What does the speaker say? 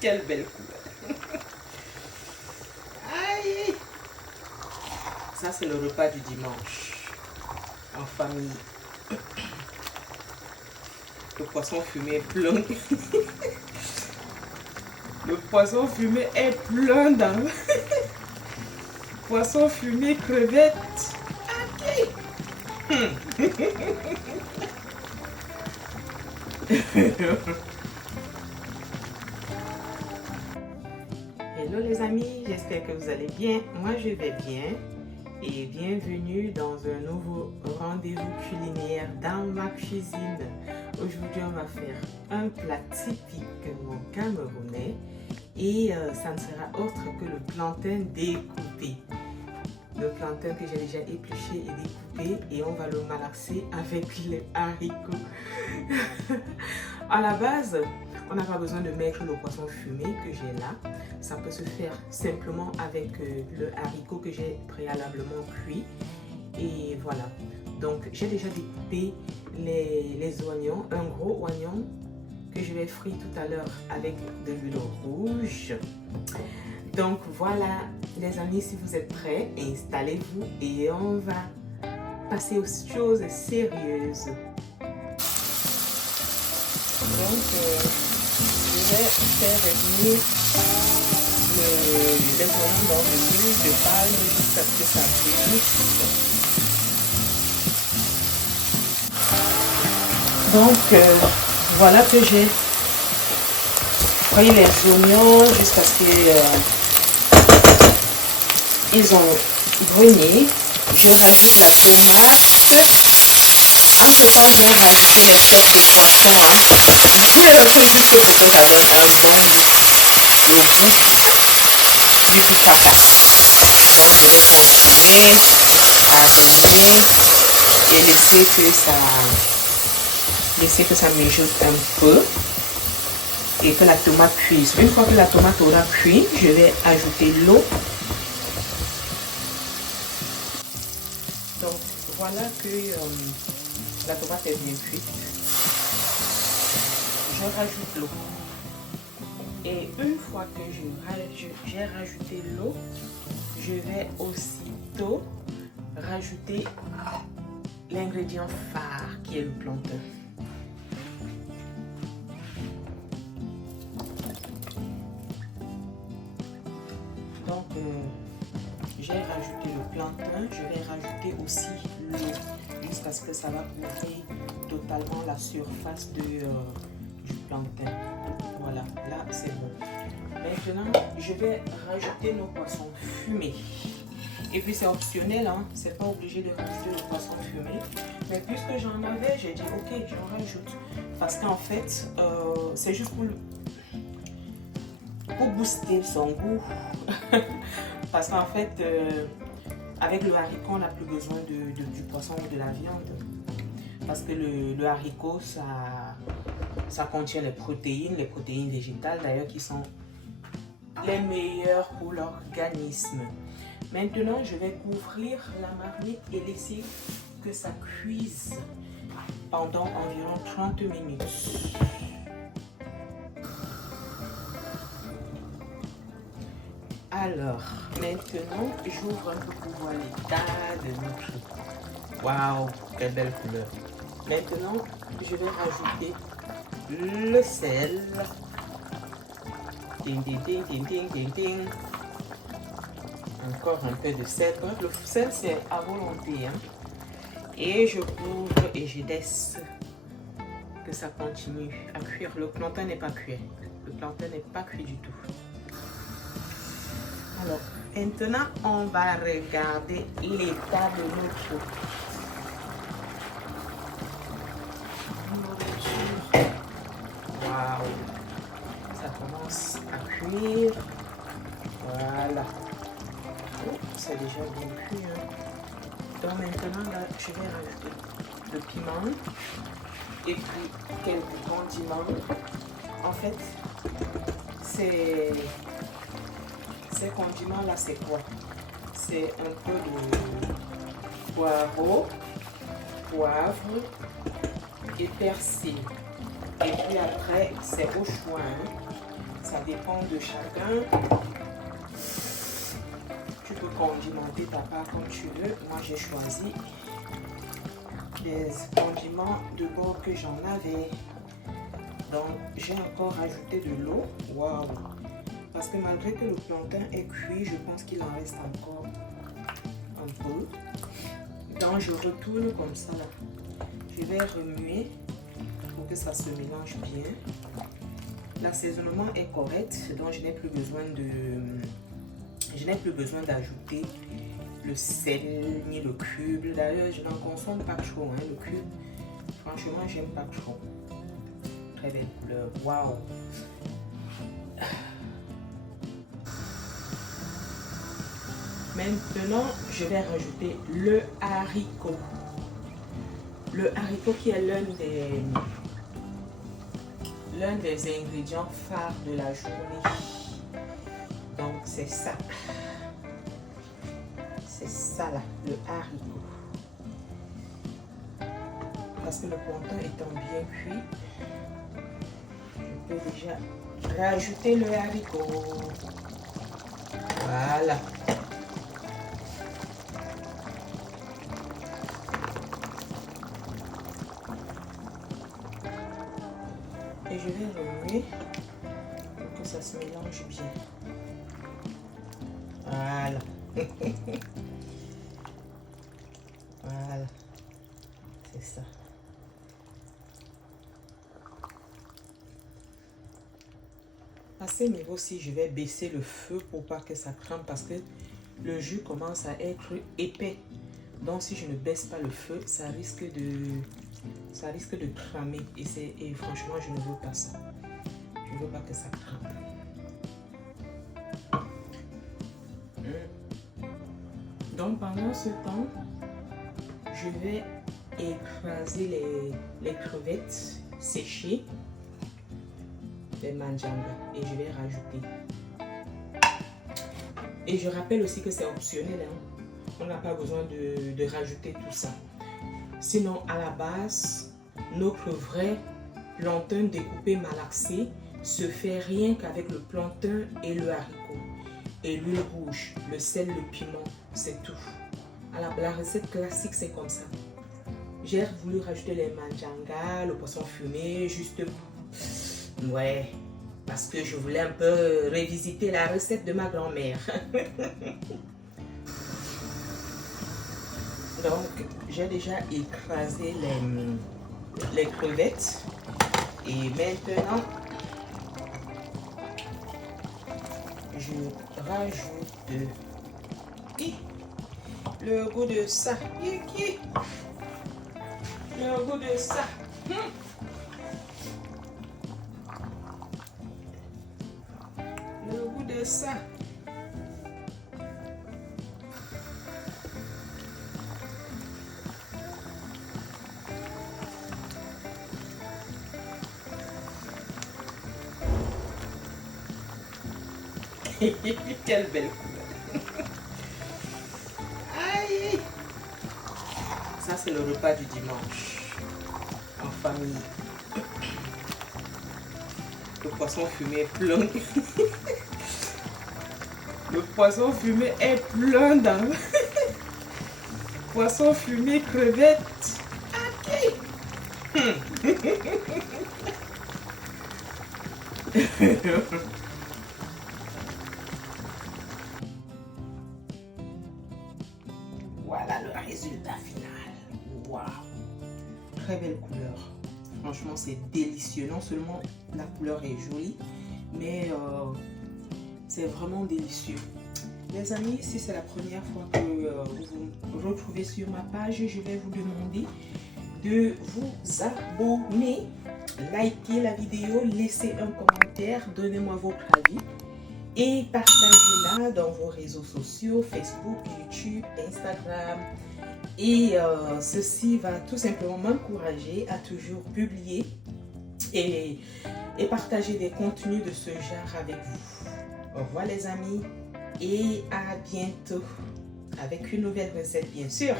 Quelle belle couleur. Aïe. Ça, c'est le repas du dimanche. En famille. Le poisson fumé est plein. Le poisson fumé est plein dans... Poisson fumé, crevettes. Ok. Hello les amis, j'espère que vous allez bien. Moi je vais bien et bienvenue dans un nouveau rendez-vous culinaire dans ma cuisine. Aujourd'hui on va faire un plat typiquement camerounais et ça ne sera autre que le plantain découpé. Le plantain que j'ai déjà épluché et découpé et on va le malaxer avec les haricots. À la base, on n'a pas besoin de mettre le poisson fumé que j'ai là. Ça peut se faire simplement avec le haricot que j'ai préalablement cuit. Et voilà. Donc j'ai déjà découpé les oignons, un gros oignon que je vais frire tout à l'heure avec de l'huile rouge. Donc voilà les amis, si vous êtes prêts, installez-vous et on va passer aux choses sérieuses. Donc je vais faire revenir les oignons dans de l'huile de palme jusqu'à ce que ça brûle. Donc voilà que j'ai frit les oignons jusqu'à ce que ils ont bruni. Je rajoute la tomate. Entre temps, je vais rajouter les fèves de poisson. C'est juste pour que ça donne un bon goût. Le goût du bouchaka. Donc je vais continuer à donner et laisser que ça mijote un peu et que la tomate cuise. Une fois que la tomate aura cuit, je vais ajouter l'eau. Donc voilà que la tomate est bien cuite. Je rajoute l'eau. Et une fois que j'ai rajouté l'eau, je vais aussitôt rajouter l'ingrédient phare qui est le plantain. Donc j'ai rajouté le plantain, je vais rajouter aussi l'eau jusqu'à ce que ça va couvrir totalement la surface du plantain. Voilà, là c'est bon. Maintenant, je vais rajouter nos poissons fumés. Et puis c'est optionnel, hein? C'est pas obligé de rajouter le poisson fumé. Mais puisque j'en avais, j'ai dit ok, j'en rajoute. Parce qu'en fait, c'est juste pour booster son goût. Parce qu'en fait, avec le haricot, on n'a plus besoin du poisson ou de la viande. Parce que le haricot, ça contient les protéines végétales d'ailleurs qui sont les meilleures pour l'organisme. Maintenant, je vais couvrir la marmite et laisser que ça cuise pendant environ 30 minutes. Alors, maintenant, j'ouvre un peu pour voir l'état de notre... Waouh, quelle belle couleur. Maintenant, je vais rajouter le sel. Ding, ding, ding, ding, ding, ding, ding. Encore un peu de sel. Le sel, c'est à volonté. Hein? Et je couvre et je laisse que ça continue à cuire. Le plantain n'est pas cuit. Le plantain n'est pas cuit du tout. Alors, maintenant, on va regarder l'état de notre nourriture. Waouh! Ça commence à cuire. Voilà. Oh, c'est déjà bien cuit. Hein. Donc maintenant, là, je vais rajouter le piment et puis quelques condiments. En fait, ces condiments-là, c'est quoi? C'est un peu de poireau, poivre et persil. Et puis après, c'est au choix. Hein. ça dépend de chacun. Tu peux condimenter ta part comme tu veux. Moi, j'ai choisi des condiments de bord que j'en avais. Donc, j'ai encore ajouté de l'eau. Waouh! Parce que malgré que le plantain est cuit, je pense qu'il en reste encore un peu. Donc, je retourne comme ça là. Je vais remuer pour que ça se mélange bien. L'assaisonnement est correct, donc je n'ai plus besoin d'ajouter le sel ni le cube. D'ailleurs, je n'en consomme pas trop, hein, le cube. Franchement, j'aime pas trop. Très belle couleur. Waouh! Maintenant, je vais rajouter le haricot. Le haricot qui est l'un des ingrédients phares de la journée. Donc, c'est ça. C'est ça là, le haricot. Parce que le plantain étant bien cuit, je peux déjà rajouter le haricot. Voilà. Et je vais remuer pour que ça se mélange bien. Voilà. Voilà. C'est ça. À ce niveau-ci, je vais baisser le feu pour pas que ça crame parce que le jus commence à être épais. Donc si je ne baisse pas le feu, ça risque de cramer et franchement je ne veux pas ça. Je ne veux pas que ça crame. Donc pendant ce temps, je vais écraser les crevettes séchées, les manjanga, et je vais rajouter. Et je rappelle aussi que c'est optionnel, hein. On n'a pas besoin de rajouter tout ça. Sinon, à la base, notre vrai plantain découpé malaxé se fait rien qu'avec le plantain et le haricot. Et l'huile rouge, le sel, le piment, c'est tout. Alors, la recette classique, c'est comme ça. J'ai voulu rajouter les manjanga, le poisson fumé, juste... Ouais, parce que je voulais un peu revisiter la recette de ma grand-mère. Donc, j'ai déjà écrasé les crevettes. Et maintenant, je rajoute le goût de ça. Le goût de ça. Le goût de ça. Quelle belle couleur. Aïe. Ça, c'est le repas du dimanche en famille. Le poisson fumé est plein. Le poisson fumé est plein dans... Poisson fumé, crevettes. Ok. Voilà le résultat final. Waouh! Très belle couleur. Franchement, c'est délicieux. Non seulement la couleur est jolie, mais c'est vraiment délicieux. Les amis, si c'est la première fois que vous vous retrouvez sur ma page, je vais vous demander de vous abonner, liker la vidéo, laisser un commentaire, donnez-moi votre avis et partagez-la dans vos réseaux sociaux, Facebook, YouTube, Instagram. Et ceci va tout simplement m'encourager à toujours publier et partager des contenus de ce genre avec vous. Au revoir les amis et à bientôt avec une nouvelle recette bien sûr.